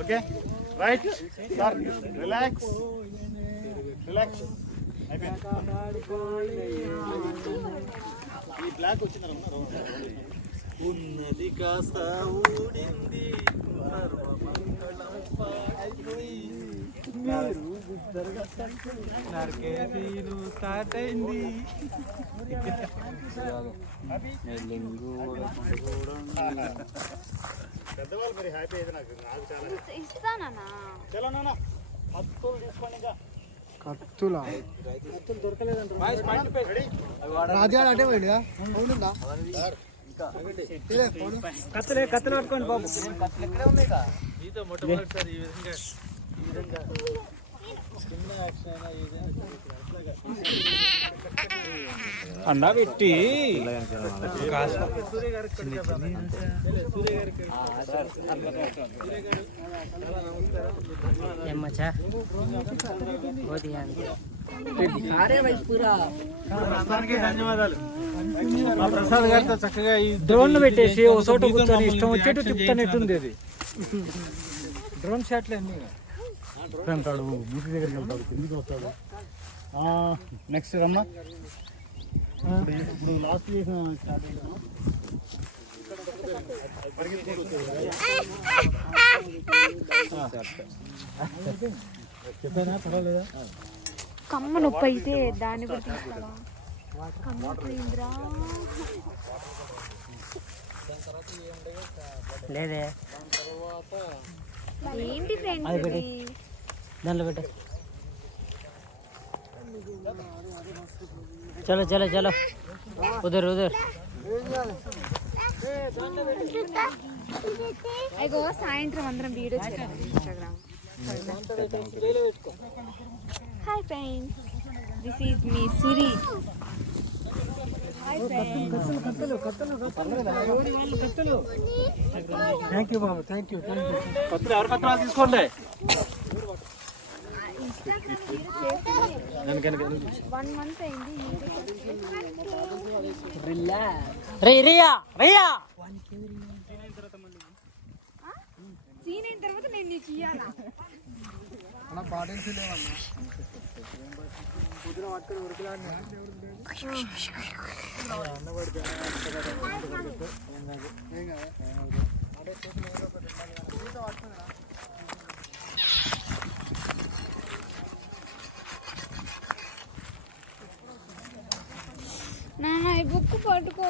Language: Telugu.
Okay right sir relax relax ఈ బ్లాక్ వచ్చిందన్న ఉన్నది కాస్త ఊడింది నరకేసీలు స్టార్ట్ అయింది పెద్దవాళ్ళు మరి హ్యాపీ అయితే నాకు చాలా ఇస్తానా చలో నాన్న కత్తులు తీసుకోండి ఇంకా కత్తులు దొరకలేదంట రాజాడు అంటే పోయిందా కత్తులే కత్తులు పట్టుకోండి బాబు కత్తులు ఎక్కడే ఉన్నాయి మీతో మొట్టమొదటిసారి ఈ విధంగా చిన్న యాక్షన్ అయినా ఏదైనా అన్నా పెట్టి సూర్య గారికి ధన్యవాదాలు. ప్రసాద్ గారితో చక్కగా ఈ డ్రోన్ పెట్టేసి ఒక చోట కూర్చొని ఇష్టం వచ్చేట్టు తిప్పుతానట్టుంది అది డ్రోన్ షాట్లు అన్ని వెళ్తాడు బీచ్ దగ్గరికి వెళ్తాడు కిందికి వస్తాడు. నెక్స్ట్ రమ్మా ఇప్పుడు లాస్ట్ చేసిన స్టార్ట్ అయ్యాను చెప్పానా పర్వాలేదా కమ్మ నొప్పి అయితే దాన్ని కూడా తీస్తావా కమ్మ పోయిందిరా లేదే ఏంటి ఫ్రెండ్స్ దాంట్లో పెట్ట చలో చలో చలో ఉదర్ ఉదర్ అయ్యో సాయంత్రం అందరం వీడియో చేయాలి Instagram hi friends this is me Suri thank you Babu thank you కత్తులు ఎవరి కత్తులు తీసుకోండి. 1 month అయింది రియా రియా సీన్ అయిన తర్వాత నేను నీకు ఇయ్యాలా నాన్న ఈ బుక్ పట్టుకో